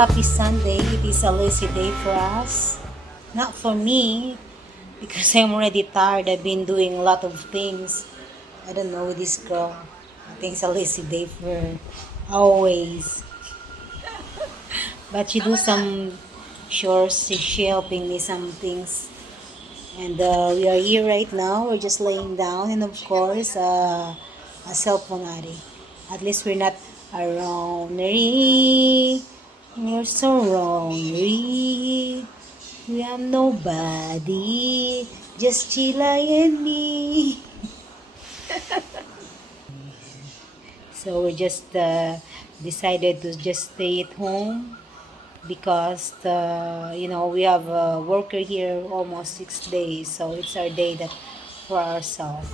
happy Sunday. It is a lazy day for us. Not for me, because I'm already tired. I've been doing a lot of things. I don't know this girl. I think it's a lazy day for her. Always. But she do some chores. She helping me some things. And we are here right now. We're just laying down. And of course, a cell phone addict. At least we're not around. You're so wrong. We are nobody. Just Chila and me. So we just decided to just stay at home because we have a worker here almost 6 days, so it's our day that for ourselves.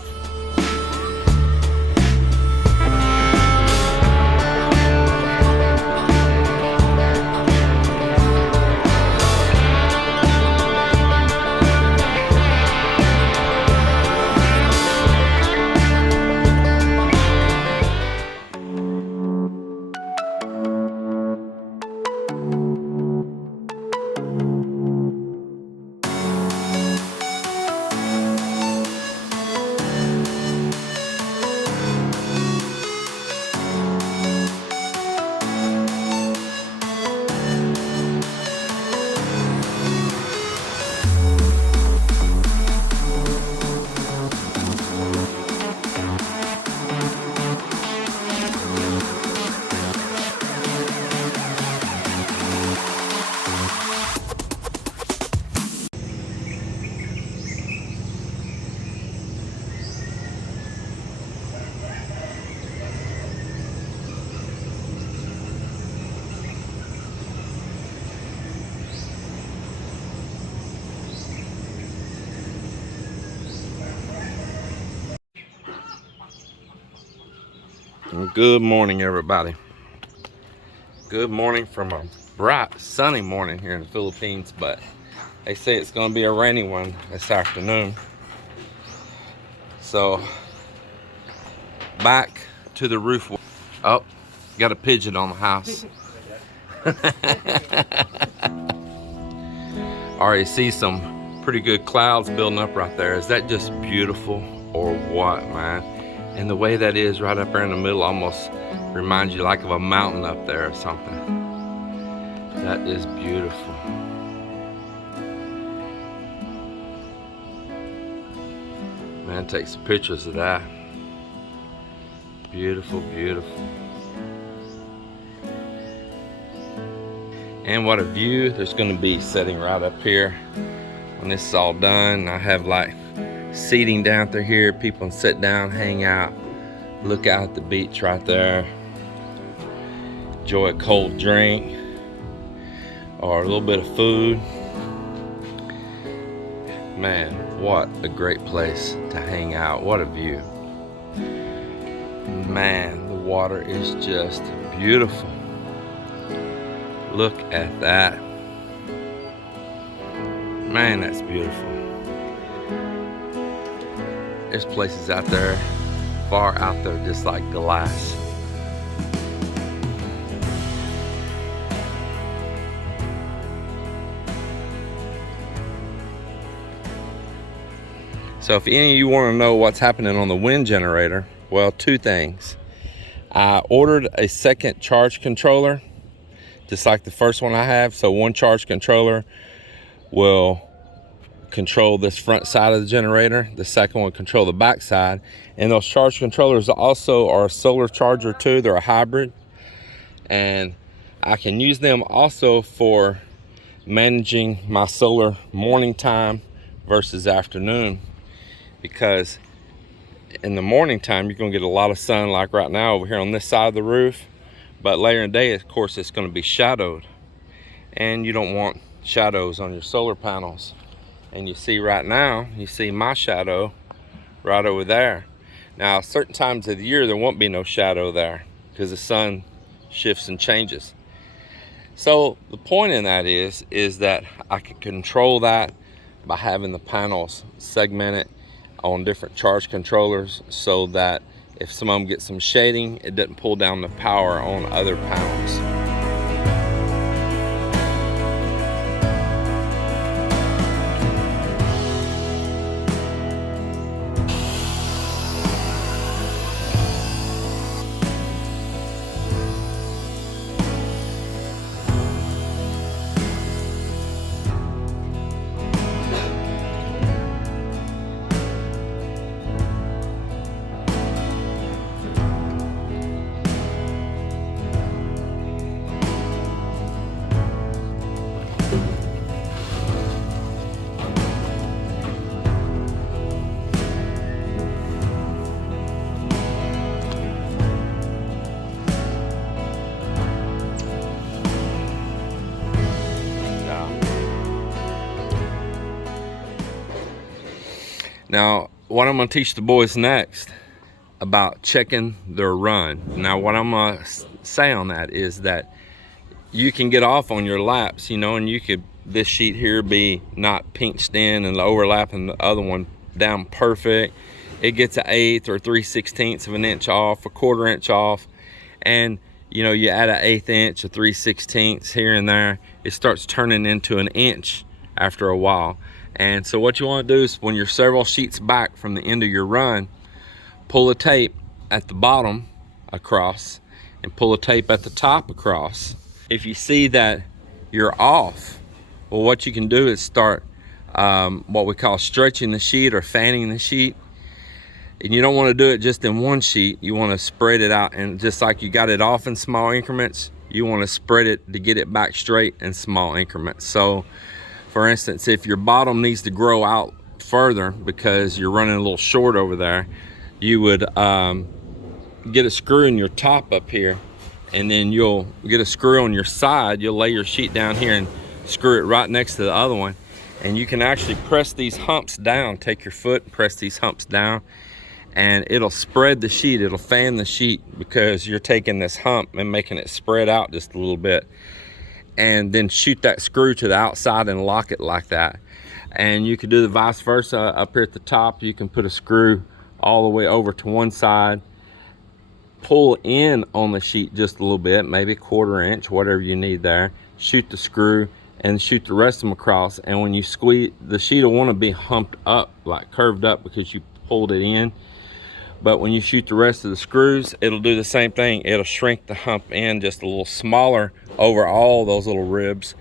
Good morning, everybody. Good morning from a bright, sunny morning here in the Philippines, but they say it's going to be a rainy one this afternoon. So, back to the roof. Oh, got a pigeon on the house. Already see some pretty good clouds building up right there. Is that just beautiful or what, man? And the way that is right up there in the middle almost reminds you like of a mountain up there or something. That is beautiful. Man, take some pictures of that. Beautiful, beautiful. And what a view there's going to be sitting right up here when this is all done. I have like seating down through here. People can sit down, hang out, look out at the beach right there, enjoy a cold drink or a little bit of food. Man, what a great place to hang out. What a view. Man, the water is just beautiful. Look at that. Man, that's beautiful. There's places out there, far out there, just like glass. So if any of you want to know what's happening on the wind generator, well, two things. I ordered a second charge controller, just like the first one I have. So one charge controller will control this front side of the generator. The second one control the back side. And those charge controllers also are a solar charger too. They're a hybrid. And I can use them also for managing my solar morning time versus afternoon. Because in the morning time, you're gonna get a lot of sun like right now over here on this side of the roof. But later in the day, of course, it's gonna be shadowed. And you don't want shadows on your solar panels. And you see right now, you see my shadow right over there. Now, certain times of the year, there won't be no shadow there because the sun shifts and changes. So the point in that is that I can control that by having the panels segmented on different charge controllers so that if some of them get some shading, it doesn't pull down the power on other panels. Now, what I'm gonna teach the boys next about checking their run. Now, what I'm gonna say on that is that you can get off on your laps, you know, and you could, this sheet here be not pinched in and overlapping the other one down perfect. It gets an 1/8 or 3/16 of an inch off, a 1/4 inch off, and you know, you add an 1/8 inch, a 3/16 here and there, it starts turning into an inch after a while. And so what you want to do is when you're several sheets back from the end of your run, pull a tape at the bottom across and pull a tape at the top across. If you see that you're off, well, what you can do is start what we call stretching the sheet or fanning the sheet. And you don't want to do it just in one sheet. You want to spread it out, and just like you got it off in small increments, you want to spread it to get it back straight in small increments. So for instance, if your bottom needs to grow out further because you're running a little short over there, you would get a screw in your top up here, and then you'll get a screw on your side. You'll lay your sheet down here and screw it right next to the other one, and you can actually press these humps down. Take your foot and press these humps down, and it'll spread the sheet, it'll fan the sheet, because you're taking this hump and making it spread out just a little bit. And then shoot that screw to the outside and lock it like that. And you could do the vice versa. Up here at the top, you can put a screw all the way over to one side, pull in on the sheet just a little bit, maybe a 1/4 inch, whatever you need there, shoot the screw and shoot the rest of them across. And when you squeeze, the sheet will want to be humped up, like curved up, because you pulled it in. But when you shoot the rest of the screws, it'll do the same thing. It'll shrink the hump in just a little smaller over all those little ribs,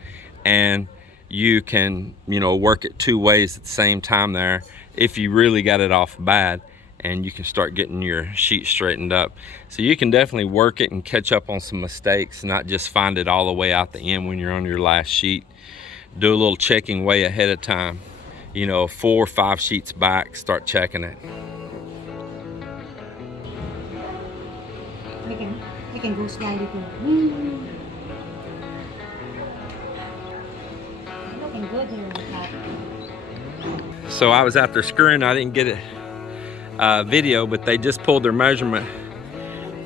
and you can, you know, work it 2 ways at the same time there if you really got it off bad, and you can start getting your sheet straightened up. So you can definitely work it and catch up on some mistakes, not just find it all the way out the end when you're on your last sheet. Do a little checking way ahead of time, you know, 4 or 5 sheets back, start checking it. I can go slide it looking good there. So I was out there screwing. I didn't get a video, but they just pulled their measurement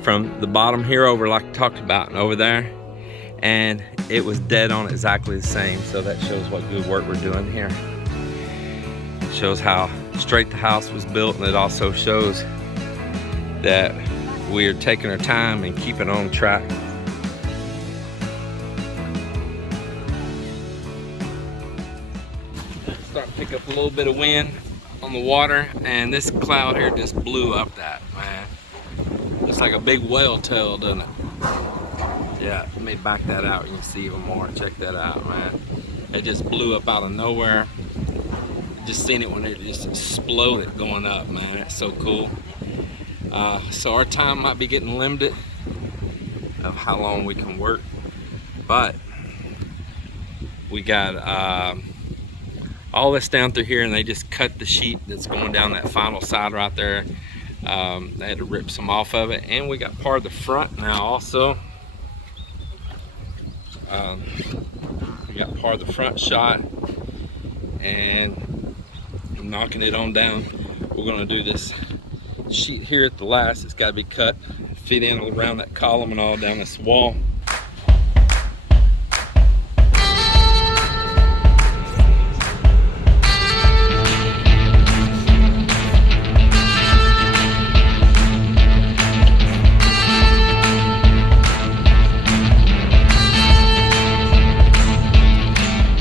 from the bottom here over, like I talked about, and over there, and it was dead on exactly the same. So that shows what good work we're doing here. It shows how straight the house was built, and it also shows that we're taking our time and keeping on track. Starting to pick up a little bit of wind on the water, and this cloud here just blew up that, man. It's like a big whale tail, doesn't it? Yeah, let me back that out. You can see even more. Check that out, man. It just blew up out of nowhere. Just seen it when it just exploded going up, man. It's so cool. So our time might be getting limited of how long we can work, but we got all this down through here, and they just cut the sheet that's going down that final side right there. They had to rip some off of it, and we got part of the front now also. We got part of the front shot, and I'm knocking it on down. We're gonna do this sheet here at the last. It's got to be cut, fit in around that column and all down this wall.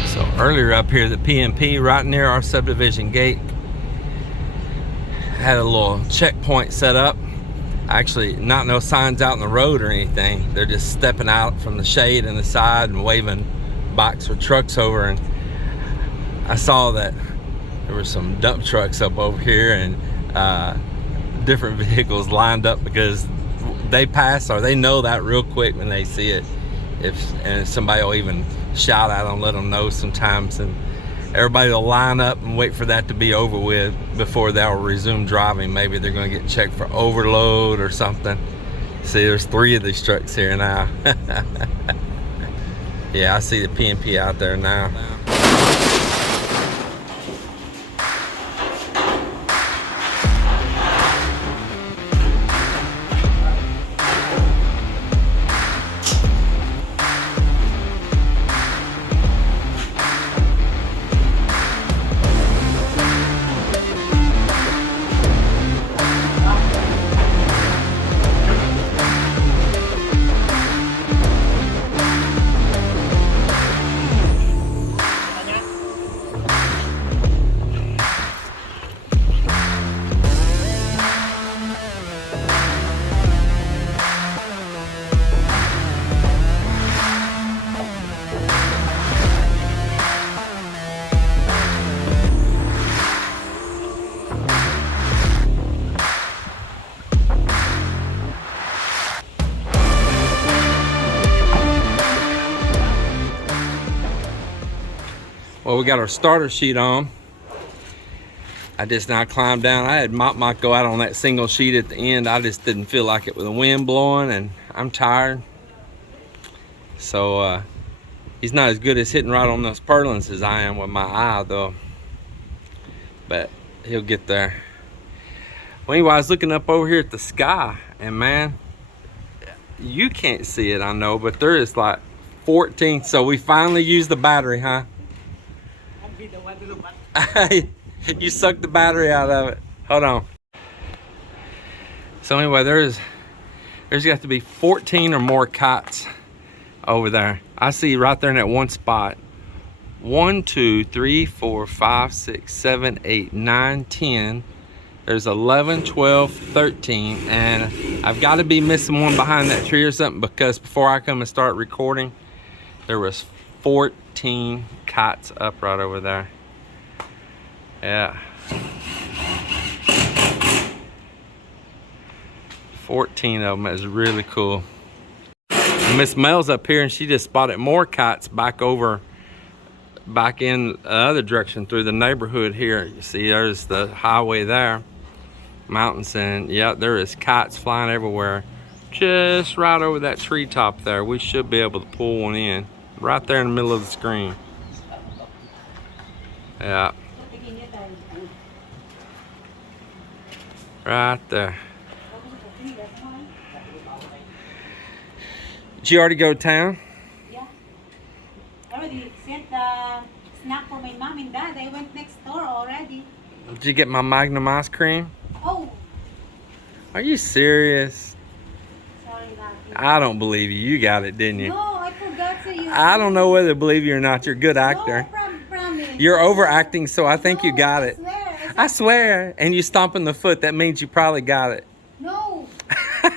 So earlier up here, the PMP right near our subdivision gate had a little checkpoint set up. Actually, not no signs out in the road or anything. They're just stepping out from the shade and the side and waving bikes or trucks over. And I saw that there were some dump trucks up over here, and different vehicles lined up because they pass, or they know that real quick when they see it. And somebody will even shout at them, let them know sometimes, and everybody will line up and wait for that to be over with before they'll resume driving. Maybe they're going to get checked for overload or something. See, there's 3 of these trucks here now. Yeah, I see the PMP out there now. Well, we got our starter sheet on. I just now climbed down. I had Mop go out on that single sheet at the end. I just didn't feel like it with the wind blowing, and I'm tired. So he's not as good as hitting right on those purlins as I am with my eye though. But he'll get there. Well, anyway, I was looking up over here at the sky, and man, you can't see it, I know, but there is like 14. So we finally used the battery, huh? You sucked the battery out of it. Hold on. So anyway, there's got to be 14 or more kites over there. I see right there in that one spot. 1, 2, 3, 4, 5, 6, 7, 8, 9, 10. There's 11, 12, 13, and I've got to be missing one behind that tree or something, because before I come and start recording, there was 14 kites up right over there. Yeah. 14 of them. Is really cool. And Miss Mel's up here, and she just spotted more kites back in the other direction through the neighborhood here. You see, there's the highway there, mountains, and yeah, there is kites flying everywhere. Just right over that treetop there. We should be able to pull one in right there in the middle of the screen. Yeah. Right there. Did you already go to town? Yeah. I already sent the snack for my mom and dad. I went next door already. Did you get my Magnum ice cream? Oh. Are you serious? Sorry, Daddy. I don't believe you. You got it, didn't you? No, I forgot to use. I don't know whether to believe you or not. You're a good actor. No, promise. You're overacting, so I think you got it. I I swear. And you stomping the foot. That means you probably got it. No.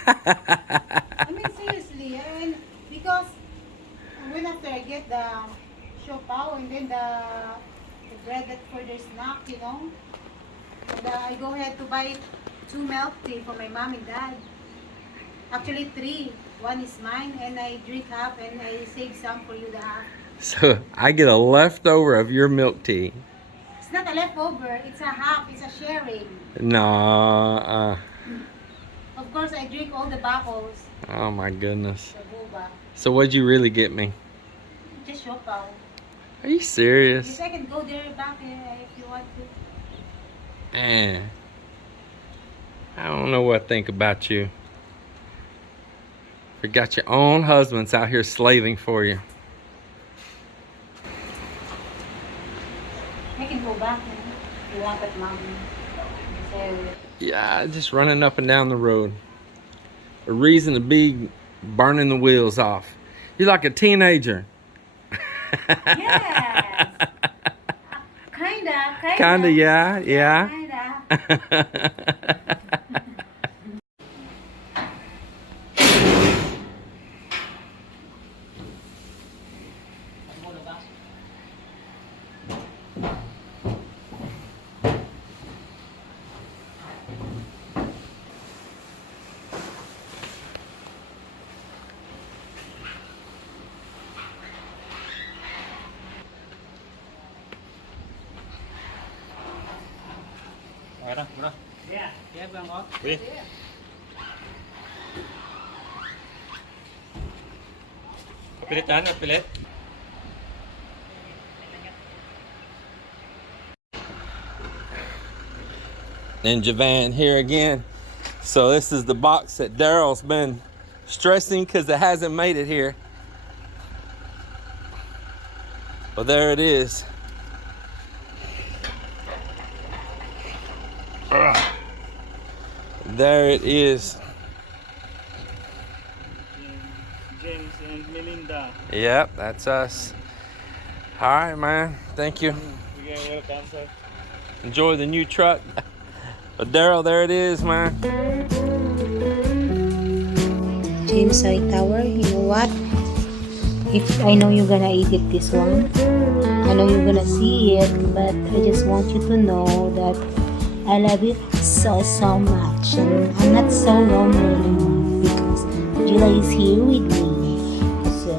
I mean, seriously. And because when after I get the shopao and then the bread that for their snack, you know, and I go ahead to buy 2 milk tea for my mom and dad. Actually 3. One is mine, and I drink half, and I save some for you, the half. So I get a leftover of your milk tea. It's not a leftover. It's a half. It's a sharing. No. Of course, I drink all the bubbles. Oh my goodness. The boba. So what'd you really get me? Just shopao. Are you serious? Yes, I can go there back if you want to. Man, I don't know what I think about you. You got your own husbands out here slaving for you. I can go back if you want it, Mom. So, Yeah, just running up and down the road. A reason to be burning the wheels off. You're like a teenager. yes. Kinda. Kinda, yeah. Kinda. Yeah, Bang Ot. Wait. Pilitan at pilit. Ninja Van here again. So this is the box that Daryl's been stressing because it hasn't made it here. Well, there it is. There it is. James and Melinda. Yep, that's us. All right, man. Thank you. Okay, welcome, sir. Enjoy the new truck. But Daryl, there it is, man. James Eye Tower, you know what? If I know you're gonna edit this one, I know you're gonna see it, but I just want you to know that I love you so much, and I'm not so lonely anymore because July is here with me. So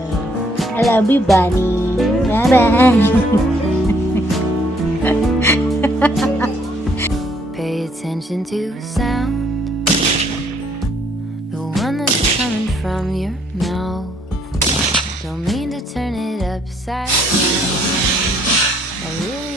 I love you, Bunny. Bye bye. Pay attention to sound, the one that's coming from your mouth. Don't mean to turn it upside down. I really